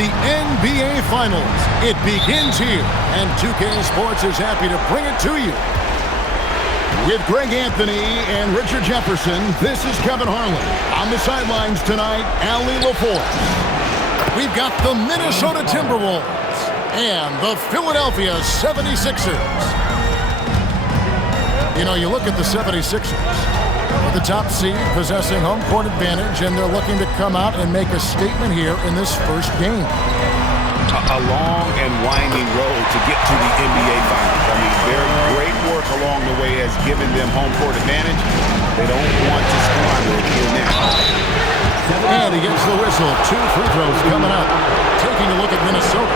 The NBA Finals. It begins here, and 2K Sports is happy to bring it to you. With Greg Anthony and Richard Jefferson, this is Kevin Harlan. On the sidelines tonight, Allie LaForce. We've got the Minnesota Timberwolves and the Philadelphia 76ers. You know, you look at the 76ers. With the top seed possessing home court advantage, and they're looking to come out and make a statement here in this first game. A long and winding road to get to the NBA Finals. I mean, their great work along the way has given them home court advantage. They don't want to squander it here now. And he gets the whistle. 2 free throws coming up. Taking a look at Minnesota.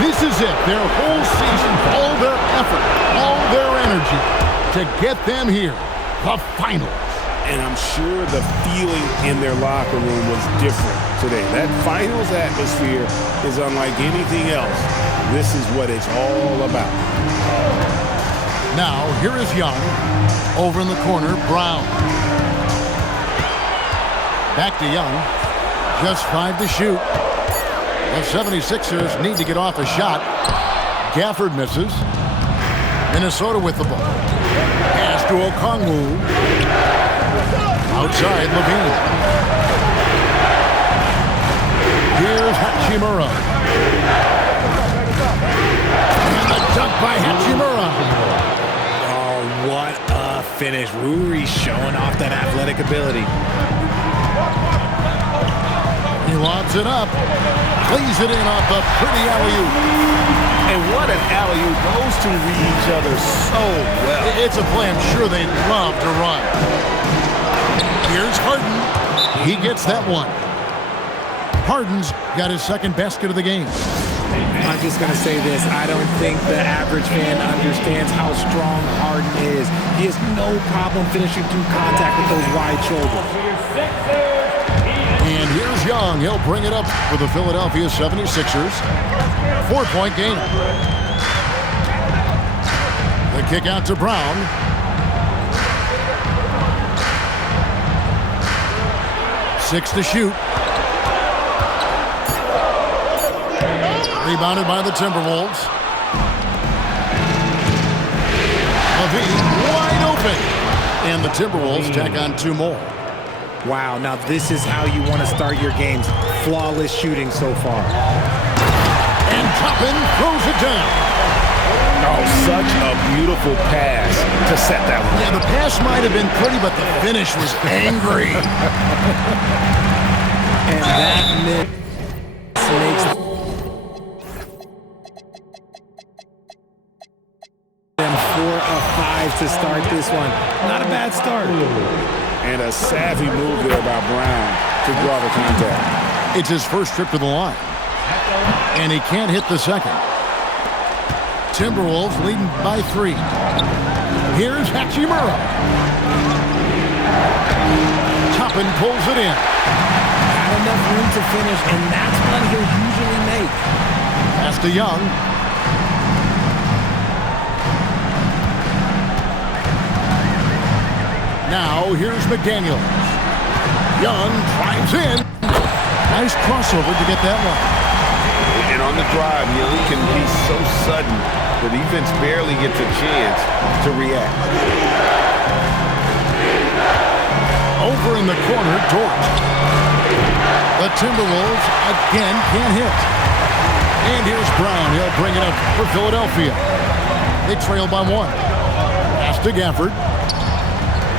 This is it. Their whole season, all their effort, all their energy to get them here. The Finals. And I'm sure the feeling in their locker room was different today. That Finals atmosphere is unlike anything else. This is what it's all about. Now, here is Young. Over in the corner, Brown. Back to Young. Just 5 to shoot. The 76ers need to get off a shot. Gafford misses. Minnesota with the ball. Pass to Okongwu. Outside, Levine. Here's Hachimura. And the dunk by Hachimura. Oh, what a finish. Rui showing off that athletic ability. He lobs it up. Plays it in off the pretty alley-oop. And what an alley-oop. Those two read each other so well. It's a play I'm sure they'd love to run. Here's Harden. He gets that one. Harden's got his second basket of the game. I'm just going to say this. I don't think the average fan understands how strong Harden is. He has no problem finishing through contact with those wide shoulders. And here's Young. He'll bring it up for the Philadelphia 76ers. 4-point game. The kick out to Brown. Six to shoot. Rebounded by the Timberwolves. Levine wide open. And the Timberwolves tack on 2 more. Wow, now this is how you want to start your games. Flawless shooting so far. And Toppin throws it down. Oh, such a beautiful pass to set that one. Yeah, the pass might have been pretty, but the finish was angry. And that makes them 4 of 5 to start this one. Not a bad start. And a savvy move there by Brown to draw the contact. It's his first trip to the line. And he can't hit the second. Timberwolves leading by 3. Here's Hachimura. Toppin pulls it in. Had enough room to finish, and that's one he'll usually make. Pass to Young. Now, here's McDaniels. Young drives in. Nice crossover to get that one. And on the drive, Young can be so sudden. The defense barely gets a chance to react. Over in the corner, Dort. The Timberwolves again can't hit. And here's Brown. He'll bring it up for Philadelphia. They trail by 1. Pass to Gafford.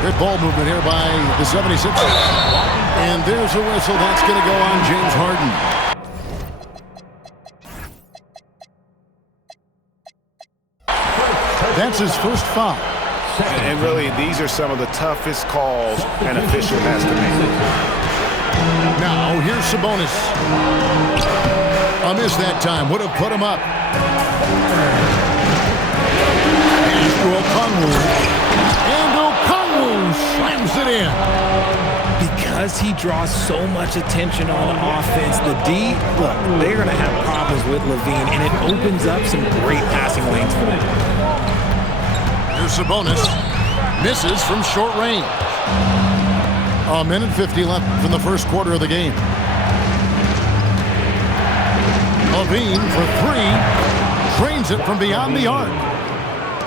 Good ball movement here by the 76ers. And there's a whistle. That's going to go on James Harden. That's his first foul. And really, these are some of the toughest calls an official has to make. Now, here's Sabonis. A miss that time. Would have put him up. Pass to Okongwu. And Okongwu slams it in. Because he draws so much attention on offense, the D, look, they're going to have problems with Levine, and it opens up some great passing lanes for them. Here's Sabonis. Misses from short range. A minute 50 left from the first quarter of the game. LaVine for three. Drains it from beyond the arc.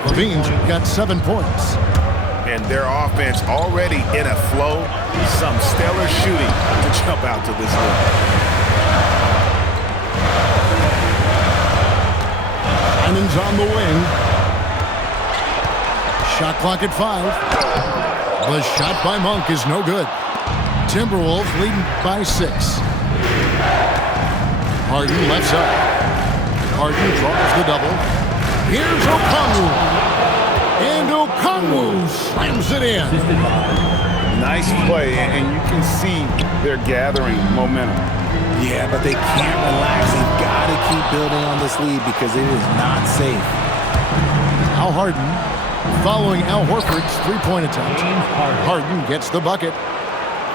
LaVine's got 7 points. And their offense already in a flow. Some stellar shooting to jump out to this league. Simon's on the wing. Shot clock at 5. The shot by Monk is no good. Timberwolves leading by 6. Harden left side. Harden draws the double. Here's Okongwu. And Okongwu slams it in. Nice play, and you can see they're gathering momentum. Yeah, but they can't relax. They've got to keep building on this lead because it is not safe. Al Harden following Al Horford's three-point attempt. Harden gets the bucket.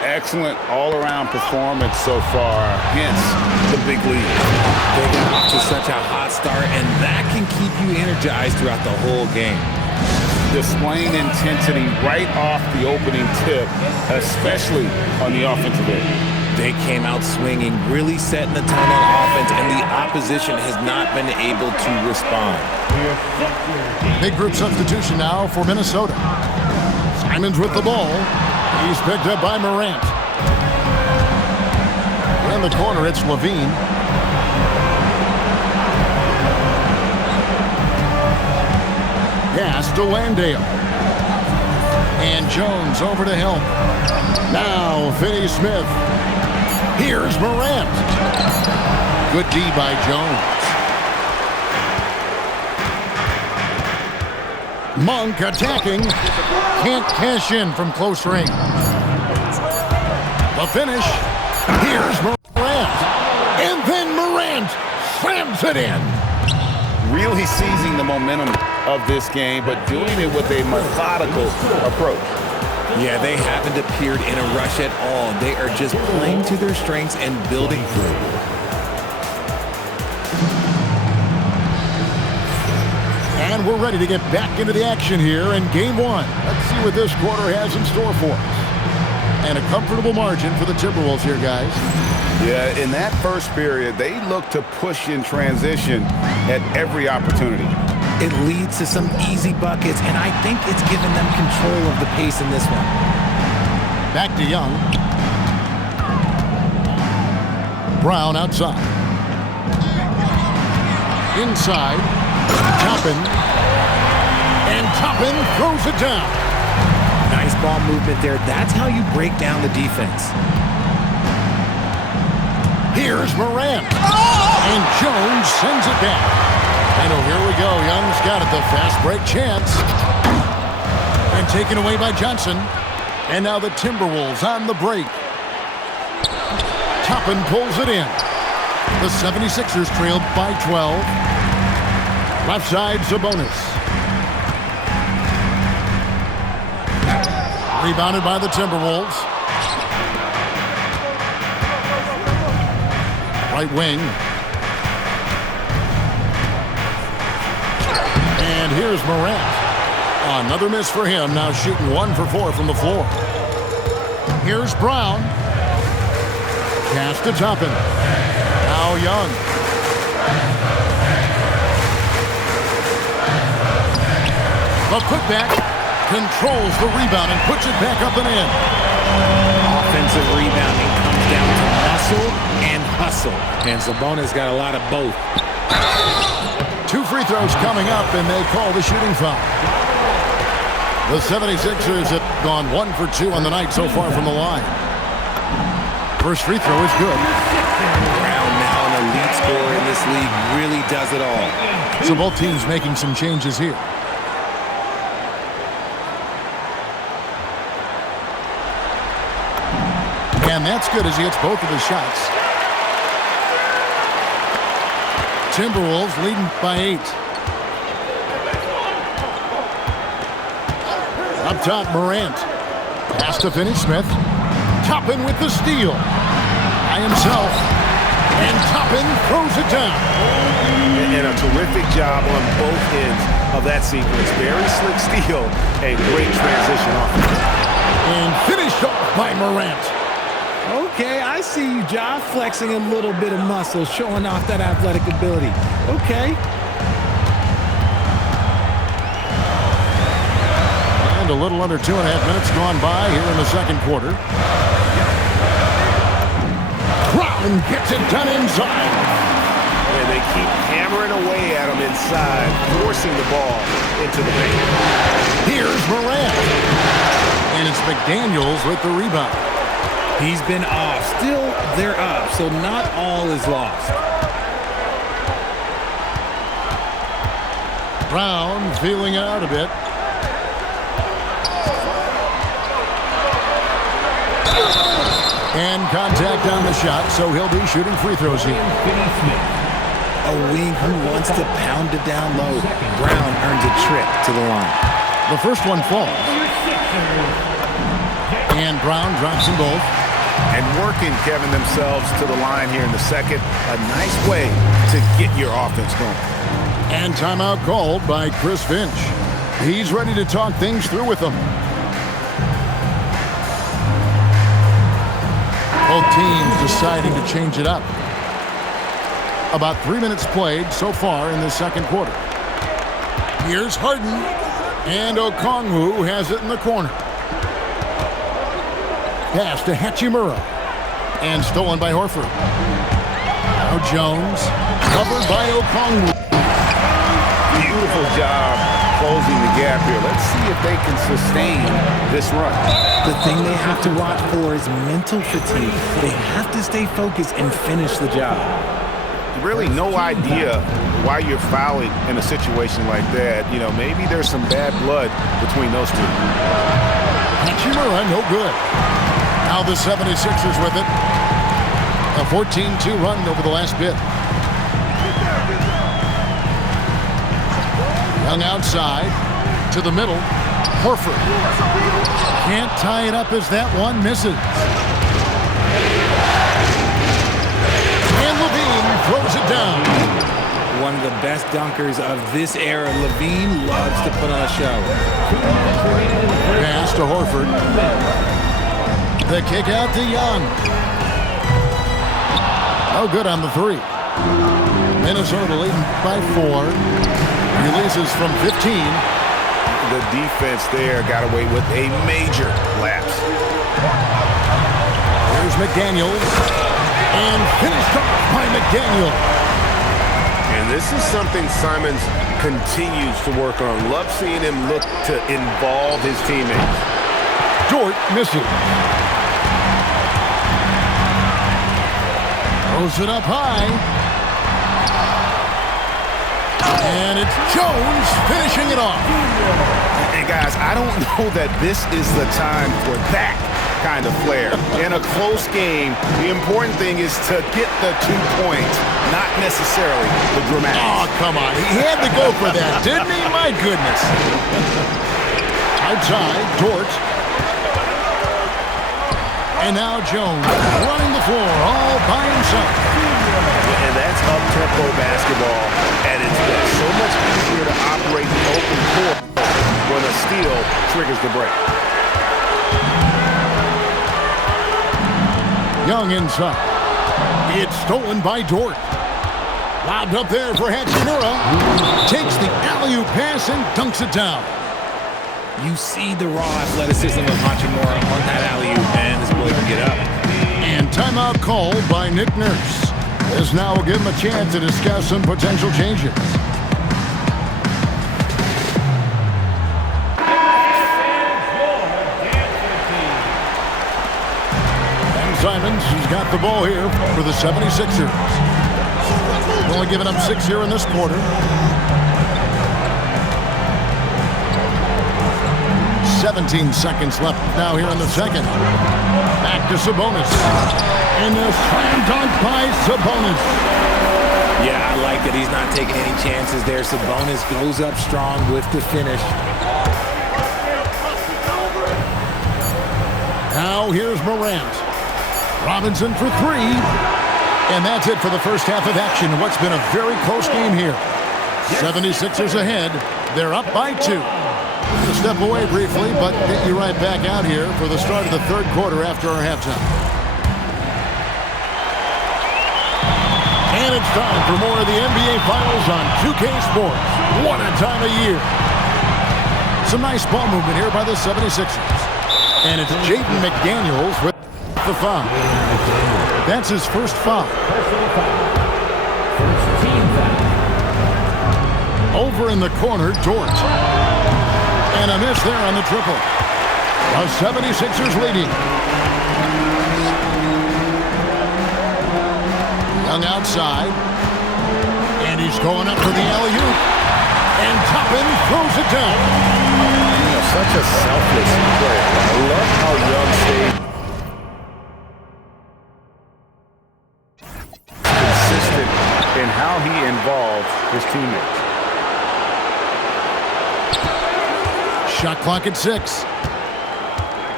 Excellent all-around performance so far, hence the big lead. They got off to such a hot start, and that can keep you energized throughout the whole game. Displaying intensity right off the opening tip, especially on the offensive end. They came out swinging, really setting the tone on offense, and the opposition has not been able to respond. Big group substitution now for Minnesota. Simons with the ball. He's picked up by Morant. In the corner, it's LaVine. Pass to Landale. And Jones over to help. Now Finney-Smith. Here's Morant. Good D by Jones. Monk attacking. Can't cash in from close range. The finish. Here's Morant. And then Morant slams it in. Really seizing the momentum of this game, but doing it with a methodical approach. Yeah, they haven't appeared in a rush at all. They are just playing to their strengths and building through. And we're ready to get back into the action here in Game 1. Let's see what this quarter has in store for us. And a comfortable margin for the Timberwolves here, guys. Yeah, in that first period, they look to push in transition at every opportunity. It leads to some easy buckets, and I think it's given them control of the pace in this one. Back to Young. Brown outside. Inside. Toppin. And Toppin throws it down. Nice ball movement there. That's how you break down the defense. Here's Morant. And Jones sends it back. And oh, here we go. Young's got it. The fast break chance. And taken away by Johnson. And now the Timberwolves on the break. Toppin pulls it in. The 76ers trailed by 12. Left side, Sabonis. Rebounded by the Timberwolves. Right wing. And here's Morant. Another miss for him. Now shooting 1 for 4 from the floor. Here's Brown. Pass to Toppin. Now Young. The putback controls the rebound and puts it back up and in. Offensive rebounding comes down to muscle and hustle. And Sabonis got a lot of both. 2 free throws coming up, and they call the shooting foul. The 76ers have gone 1 for 2 on the night so far from the line. First free throw is good. Brown, now an elite scorer in this league, really does it all. So both teams making some changes here. And that's good as he hits both of his shots. Timberwolves leading by 8. Up top, Morant. Pass to Finney-Smith. Toppin with the steal. By himself. And Toppin throws it down. And a terrific job on both ends of that sequence. Very slick steal and great transition offense. And finished off by Morant. Okay, I see you, Ja, flexing a little bit of muscle, showing off that athletic ability. Okay. And a little under 2.5 minutes gone by here in the second quarter. Brown gets it done inside. And they keep hammering away at him inside, forcing the ball into the paint. Here's Morant. And it's McDaniels with the rebound. He's been off. Still, they're up, so not all is lost. Brown feeling it out a bit. And contact on the shot, so he'll be shooting free throws here. A wing who wants to pound it down low. Brown earns a trip to the line. The first one falls. And Brown drops them both. And working, Kevin, themselves to the line here in the second. A nice way to get your offense going. And timeout called by Chris Finch. He's ready to talk things through with them. Both teams deciding to change it up. About 3 minutes played so far in the second quarter. Here's Harden. And Okongwu has it in the corner. Pass to Hachimura. And stolen by Horford. Now Jones. Covered by Okongwu. Beautiful job closing the gap here. Let's see if they can sustain this run. The thing they have to watch for is mental fatigue. They have to stay focused and finish the job. Really no idea why you're fouling in a situation like that. You know, maybe there's some bad blood between those two. Hachimura, no good. Now the 76ers with it. A 14-2 run over the last bit. Young outside to the middle. Horford. Can't tie it up as that one misses. And Levine throws it down. One of the best dunkers of this era. Levine loves to put on a show. Pass to Horford. The kick out to Young. Oh, good on the three. Minnesota leading by 4. Releases from 15. The defense there got away with a major lapse. Here's McDaniels. And finished off by McDaniels. And this is something Simons continues to work on. Love seeing him look to involve his teammates. Dort misses. Throws it up high. And it's Jones finishing it off. And guys, I don't know that this is the time for that kind of flair. In a close game, the important thing is to get the 2 points, not necessarily the dramatics. Oh, come on. He had to go for that, didn't he? My goodness. Outside, Dort. And now Jones running the floor all by himself. And that's up-tempo basketball at its best. So much easier to operate the open court when a steal triggers the break. Young inside. It's stolen by Dort. Lobbed up there for Hachimura. Takes the alley-oop pass and dunks it down. You see the raw athleticism of Hachimura on that alley-oop, and this boy can get up. And timeout called by Nick Nurse. This now will give him a chance to discuss some potential changes. And Simons, who's got the ball here for the 76ers. Only giving up 6 here in this quarter. 17 seconds left now here in the second. Back to Sabonis. And a slam dunk by Sabonis. Yeah, I like that he's not taking any chances there. Sabonis goes up strong with the finish. Now here's Morant. Robinson for 3. And that's it for the first half of action. What's been a very close game here. 76ers ahead. They're up by 2. We'll step away briefly, but get you right back out here for the start of the third quarter after our halftime. And it's time for more of the NBA Finals on 2K Sports. What a time of year. Some nice ball movement here by the 76ers. And it's Jaden McDaniels with the foul. That's his first foul. Over in the corner, Dort. And a miss there on the triple. The 76ers leading. Young outside. And he's going up for the alley-oop. And Toppin throws it down. You know, such a selfless player. I love how Young stayed consistent in how he involves his teammates. Shot clock at 6.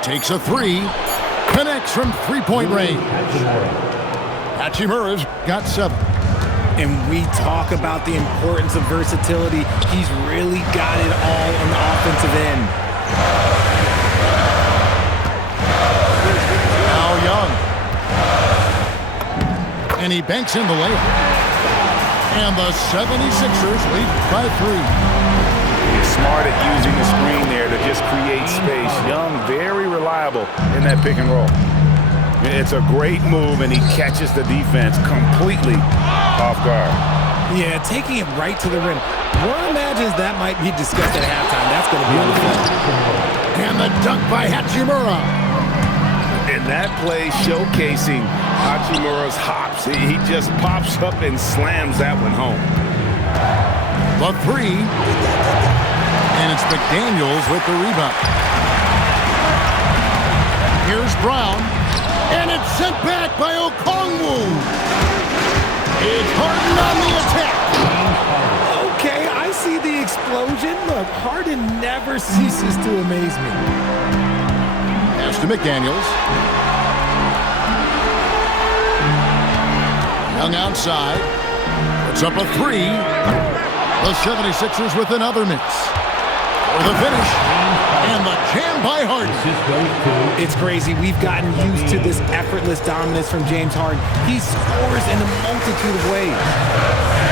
Takes a 3. Connects from three-point range. Hachimura's got 7. And we talk about the importance of versatility. He's really got it all on the offensive end. Now Young. And he banks in the layup. And the 76ers lead by 3. He's smart at using the screen there to just create space. Young, very reliable in that pick and roll. It's a great move, and he catches the defense completely off guard. Yeah, taking it right to the rim. One imagines that might be discussed at halftime. That's going to be on the field. And the dunk by Hachimura. And that play showcasing Hachimura's hops. He just pops up and slams that one home. The 3. And it's McDaniels with the rebound. Here's Brown. And it's sent back by Okongwu. It's Harden on the attack. Okay, I see the explosion. Look, Harden never ceases to amaze me. Pass to McDaniels. Young outside. Puts up a 3. The 76ers with another miss. For the finish. And the jam by Harden. It's crazy. We've gotten used to this effortless dominance from James Harden. He scores in a multitude of ways.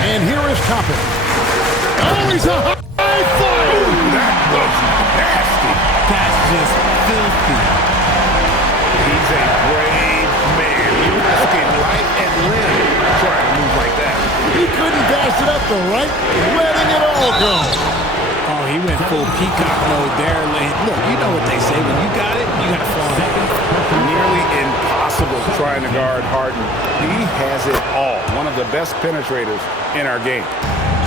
And here is Toppin. Oh, he's a high five! That was nasty. That's just filthy. He's a brave man. He was risking life and limb trying to move like that. He couldn't pass it up the right, letting it all go. Oh, he went full peacock mode there. Look, you know what they say. When you got it, you got to flaunt it. Nearly impossible trying to guard Harden. He has it all. One of the best penetrators in our game.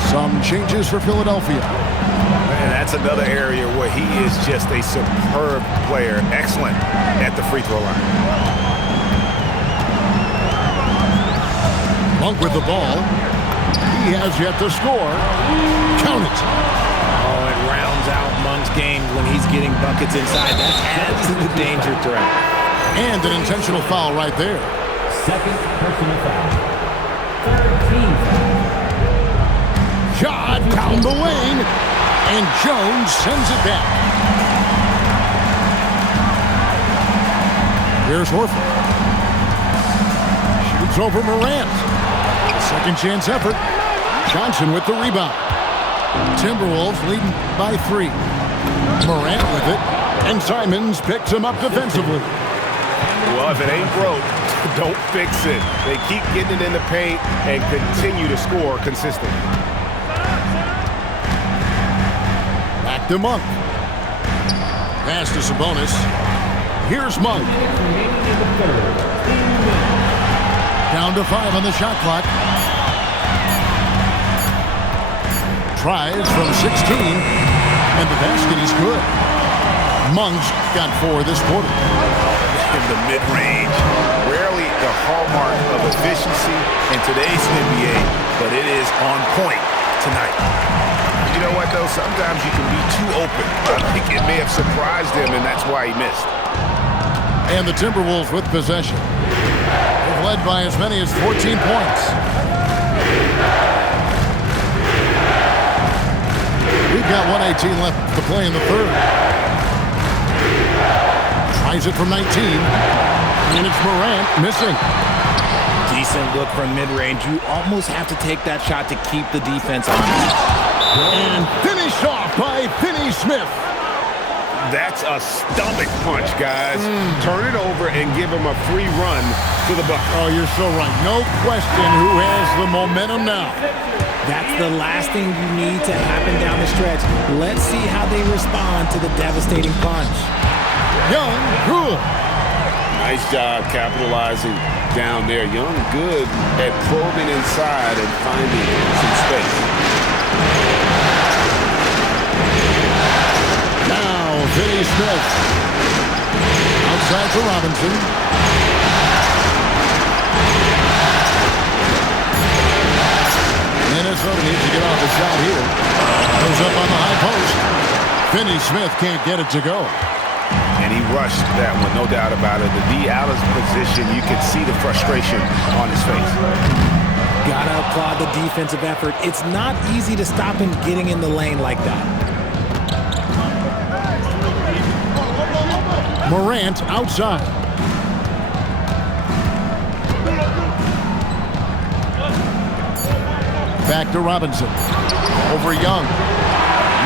Some changes for Philadelphia. And that's another area where he is just a superb player. Excellent at the free throw line. Monk with the ball. He has yet to score. Count it. Oh, it rounds out Monk's game when he's getting buckets inside. That adds to the danger threat. And an intentional foul right there. Second personal foul. 13th foul. Shot down the lane. And Jones sends it back. Here's Horford. Shoots over Morant. Second chance effort. Johnson with the rebound. Timberwolves leading by 3. Morant with it. And Simons picks him up defensively. Well, if it ain't broke, don't fix it. They keep getting it in the paint and continue to score consistently. Back to Monk. Pass to Sabonis. Here's Monk. Down to 5 on the shot clock. Tries from 16. And the basket is good. Monk's got 4 this quarter. In the mid-range, rarely the hallmark of efficiency in today's NBA, but it is on point tonight. You know what, though? Sometimes you can be too open. I think it may have surprised him, and that's why he missed. And the Timberwolves with possession. They've led by as many as 14 points. We've got 1:18 left to play in the third. Tries it from 19. And it's Morant missing. decent look from mid-range. You almost have to take that shot to keep the defense honest. And finished off by Finney Smith. That's a stomach punch, guys. Turn it over and give him a free run to the bucket. Oh, you're so right. No question who has the momentum now. That's the last thing you need to happen down the stretch. Let's see how they respond to the devastating punch. Young, good. Nice job capitalizing down there. Young good at probing inside and finding some space. Now, Finney Smith. Outside for Robinson. Minnesota needs to get off the shot here. Goes up on the high post. Finney Smith can't get it to go. And he rushed that one, no doubt about it. The D out of position, you can see the frustration on his face. Gotta applaud the defensive effort. It's not easy to stop him getting in the lane like that. Morant outside. Back to Robinson. Over Young.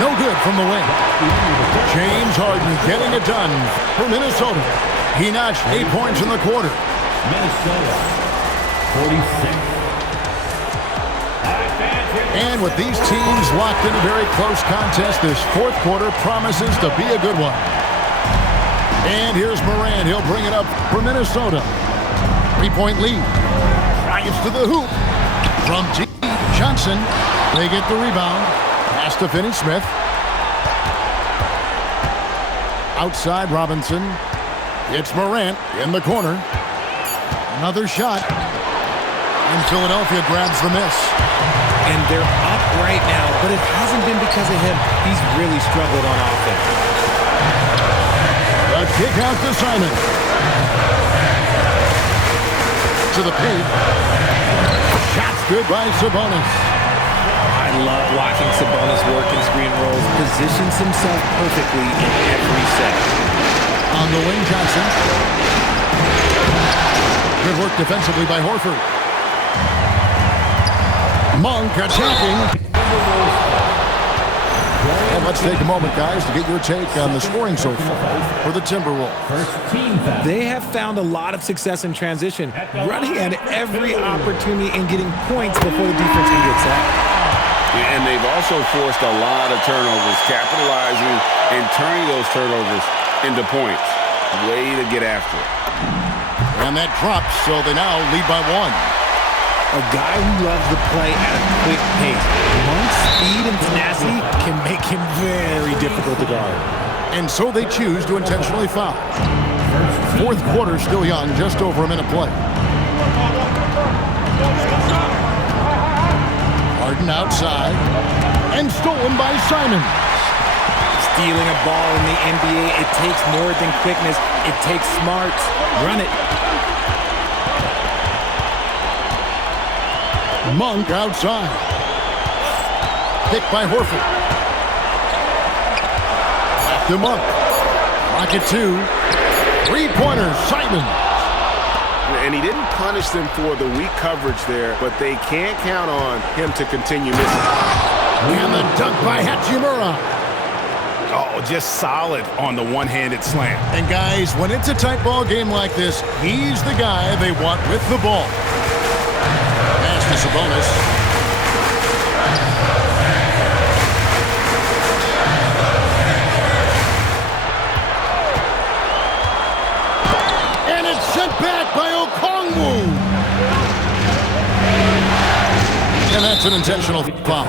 No good from the wing. James Harden getting it done for Minnesota. He notched 8 points in the quarter. Minnesota, 46. And with these teams locked in a very close contest, this fourth quarter promises to be a good one. And here's Morant. He'll bring it up for Minnesota. 3-point lead. Drives to the hoop. From G. Johnson. They get the rebound. Pass to Finney Smith. Outside Robinson. It's Morant in the corner. Another shot. And Philadelphia grabs the miss. And they're up right now, but it hasn't been because of him. He's really struggled on offense. A kick out to Simon. To the paint. Shot's good by Sabonis. I love watching Sabonis work in screen rolls. Positions himself perfectly in every set. On the wing, Johnson. Good work defensively by Horford. Monk attacking. And let's take a moment, guys, to get your take on the scoring so far for the Timberwolves. First team foul. They have found a lot of success in transition, running at every opportunity and getting points before the defense can get sacked. And they've also forced a lot of turnovers, capitalizing and turning those turnovers into points. Way to get after it. And that drops, so they now lead by 1. A guy who loves to play at a quick pace. Monk's speed and tenacity can make him very difficult to guard. And so they choose to intentionally foul. Fourth quarter still young, just over a minute play. Harden outside. And stolen by Simon. Stealing a ball in the NBA, it takes more than quickness. It takes smarts. Run it. Monk outside. Picked by Horford. Back to Monk. Rocket 2. 3-pointer, Simon. And he didn't punish them for the weak coverage there, but they can't count on him to continue missing. And the dunk by Hachimura. Oh, just solid on the one-handed slam. And guys, when it's a tight ball game like this, he's the guy they want with the ball. Pass to Sabonis. And it's sent back by Okongwu. And that's an intentional foul.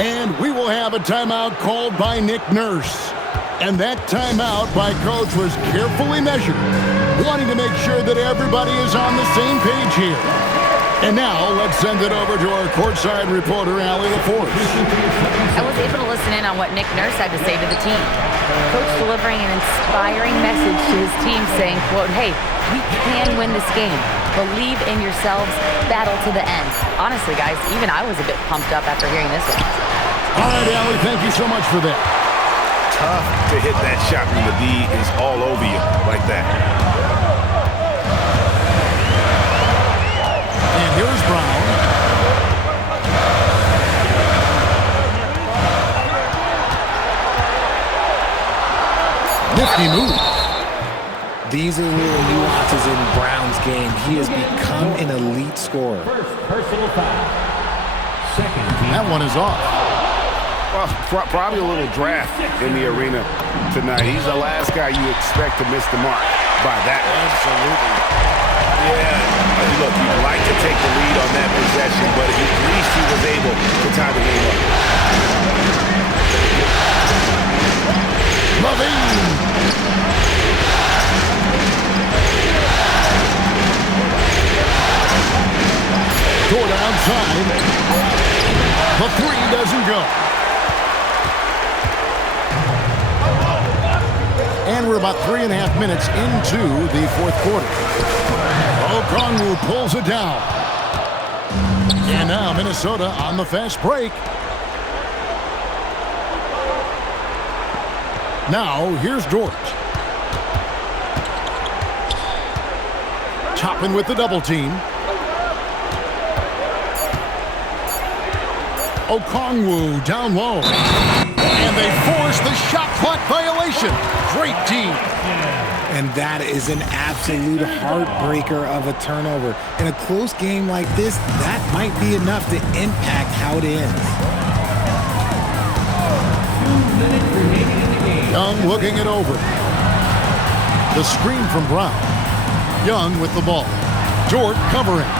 And we will have a timeout called by Nick Nurse. And that timeout by Coach was carefully measured, wanting to make sure that everybody is on the same page here. And now, let's send it over to our courtside reporter, Allie LaForce. I was able to listen in on what Nick Nurse had to say to the team. Coach delivering an inspiring message to his team saying, quote, "Hey, we can win this game. Believe in yourselves. Battle to the end." Honestly, guys, even I was a bit pumped up after hearing this one. All right, Allie, thank you so much for that. Tough to hit that shot when the D is all over you like that. Nifty move. These are little nuances in Brown's game. He has become an elite scorer. First personal foul. Second team. That one is off. Well, probably a little draft in the arena tonight. He's the last guy you expect to miss the mark by that. Absolutely. Yeah, look, you'd like to take the lead on that possession, but at least he was able to tie the game up. Levine. Jordan outside. The three doesn't go. And we're about 3.5 minutes into the fourth quarter. Okongwu pulls it down. And now Minnesota on the fast break. Now here's Dort. Chopping with the double team. Okongwu down low. And they force the shot clock violation. Great team. And that is an absolute heartbreaker of a turnover. In a close game like this, that might be enough to impact how it ends. 2 minutes remaining in the game. Young looking it over. The screen from Brown. Young with the ball. Dort covering.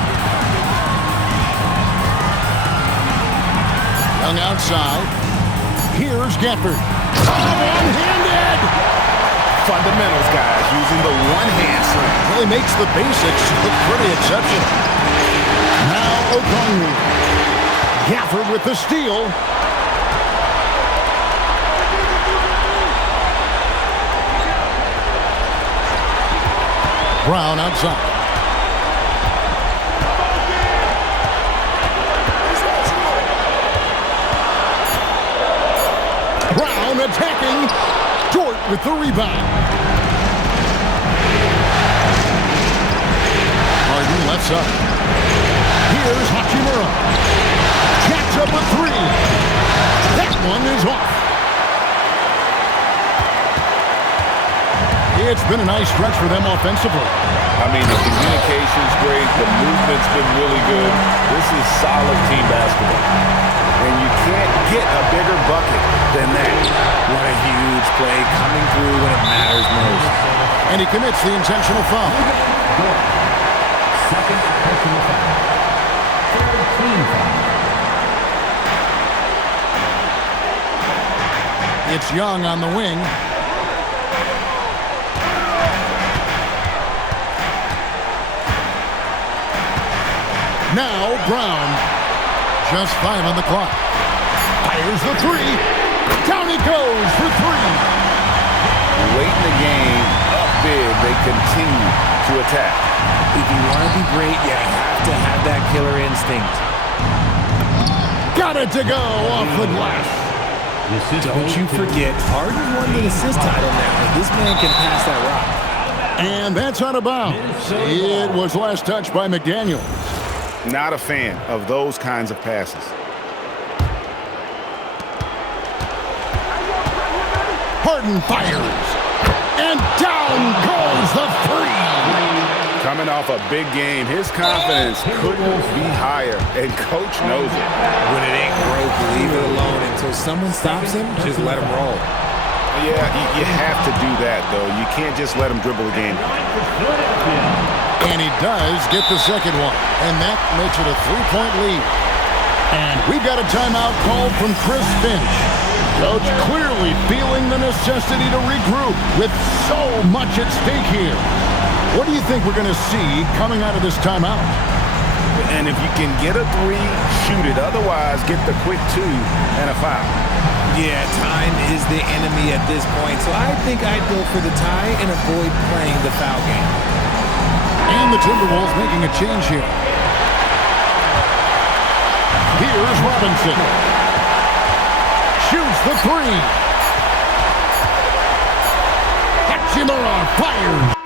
Young outside. Here's Gafford. One-handed! Fundamentals, guys, using the one-hand slam. Well, he makes the basics look pretty exceptional. Now Okongwu. Gafford with the steal. Brown outside. Brown attacking. Dort with the rebound. Harden left side. Here's Hachimura. Jacks up a three. That one is off. It's been a nice stretch for them offensively. I mean, the communication's great. The movement's been really good. This is solid team basketball. And you can't get a bigger bucket than that. What a huge play coming through when it matters most. And he commits the intentional foul. Second personal foul. Third team foul. It's Young on the wing. Now Brown. Just 5 on the clock. Fires the three. Down he goes for three. Late in the game, up big, they continue to attack. If you want to be great, you have to have that killer instinct. Got it to go off the glass. Don't you forget, Harden won the assist title now. This man can pass that rock. And that's out of bounds. It was last touched by McDaniel. Not a fan of those kinds of passes. Harden fires. And down goes the three. Coming off a big game, his confidence couldn't be higher, and Coach knows it. When it ain't broke, leave it alone. Until someone stops him, just let him roll. Yeah, you have to do that, though. You can't just let him dribble the game. And he does get the second one. And that makes it a 3-point lead. And we've got a timeout called from Chris Finch. Coach clearly feeling the necessity to regroup with so much at stake here. What do you think we're going to see coming out of this timeout? And if you can get a three, shoot it. Otherwise, get the quick two and a foul. Yeah, time is the enemy at this point, so I think I'd go for the tie and avoid playing the foul game. And the Timberwolves making a change here. Here's Robinson. Shoots the three. Hachimura fires.